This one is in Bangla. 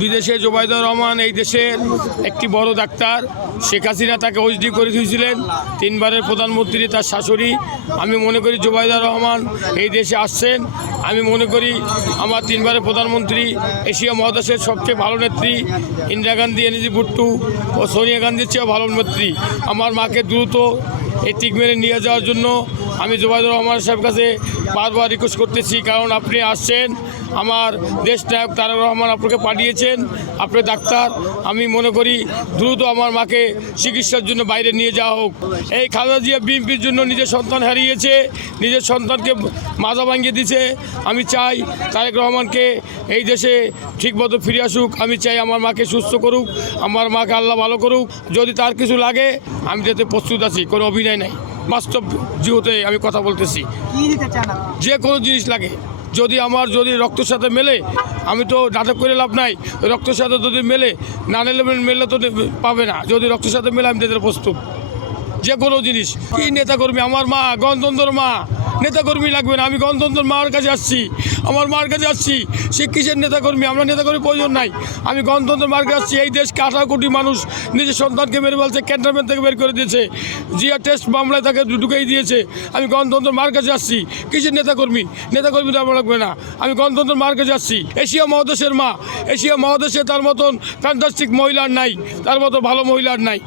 বিদেশে জোবাইদুর রহমান এই দেশের একটি বড় ডাক্তার। শেখ হাসিনা তাকে ওএসডি করে দিয়েছিলেন, 3 বারের প্রধানমন্ত্রী তার শাশুড়ি। আমি মনে করি জোবাইদুর রহমান এই দেশে আসছেন। আমি মনে করি আমার 3 বারের প্রধানমন্ত্রী, এশিয়া মহাদেশের সবচেয়ে ভালো নেত্রী ইন্দিরা গান্ধী, এনজি ভুট্টু ও সোনিয়া গান্ধীর চেয়েও ভালো নেত্রী। আমার মাকে দ্রুত এই ট্রিটমেন্টে নিয়ে যাওয়ার জন্য আমি জোবাইদুর রহমান সাহেবের কাছে বারবার রিকোয়েস্ট করতেছি, কারণ আপনি আসছেন, আমার দেশ নায়ক তারেক রহমান আপনাকে পাঠিয়েছেন, আপনি ডাক্তার। আমি মনে করি দ্রুত আমার মাকে চিকিৎসার জন্য বাইরে নিয়ে যাওয়া হোক। এই খালেদা জিয়া বিএনপির জন্য নিজের সন্তান হারিয়েছে, নিজের সন্তানকে মাজা ভাঙিয়ে দিছে। আমি চাই তারেক রহমানকে এই দেশে ঠিকমতো ফিরে আসুক। আমি চাই আমার মাকে সুস্থ করুক, আমার মাকে আল্লাহ ভালো করুক। যদি তার কিছু লাগে আমি যাতে প্রস্তুত আছি, কোনো অভিনয় নাই, বাস্তব জীবতে আমি কথা বলতেছি। যে কোনো জিনিস লাগে, যদি রক্তের সাথে মেলে, আমি তো নাটক করে লাভ নাই। রক্তের সাথে যদি মেলে, না মেলে তো পাবে না। যদি রক্তের সাথে মেলে আমি তাদের প্রস্তুত। যে কোনো জিনিস, কি নেতাকর্মী, আমার মা গণতন্ত্র মা, নেতাকর্মী লাগবে না। আমি গণতন্ত্রের মার কাছে আসছি, আমার মার কাছে আসছি। সে কিসের নেতাকর্মী? আমরা নেতাকর্মী প্রয়োজন নাই। আমি গণতন্ত্রের মার কাছে আসছি। এই দেশকে 18 কোটি মানুষ নিজের সন্তানকে মেরে ফেলছে, ক্যান্টনমেন্ট থেকে বের করে দিয়েছে, জিয়া টেস্ট মামলায় তাকে ঢুকেই দিয়েছে। আমি গণতন্ত্রের মার কাছে আসছি। কিসের নেতাকর্মী? নেতাকর্মী তো আমার লাগবে না। আমি গণতন্ত্রের মার কাছে আসছি। এশিয়া মহাদেশের মা, এশিয়া মহাদেশে তার মতন ফ্যান্টাস্টিক মহিলার নাই, তার মতো ভালো মহিলার নাই।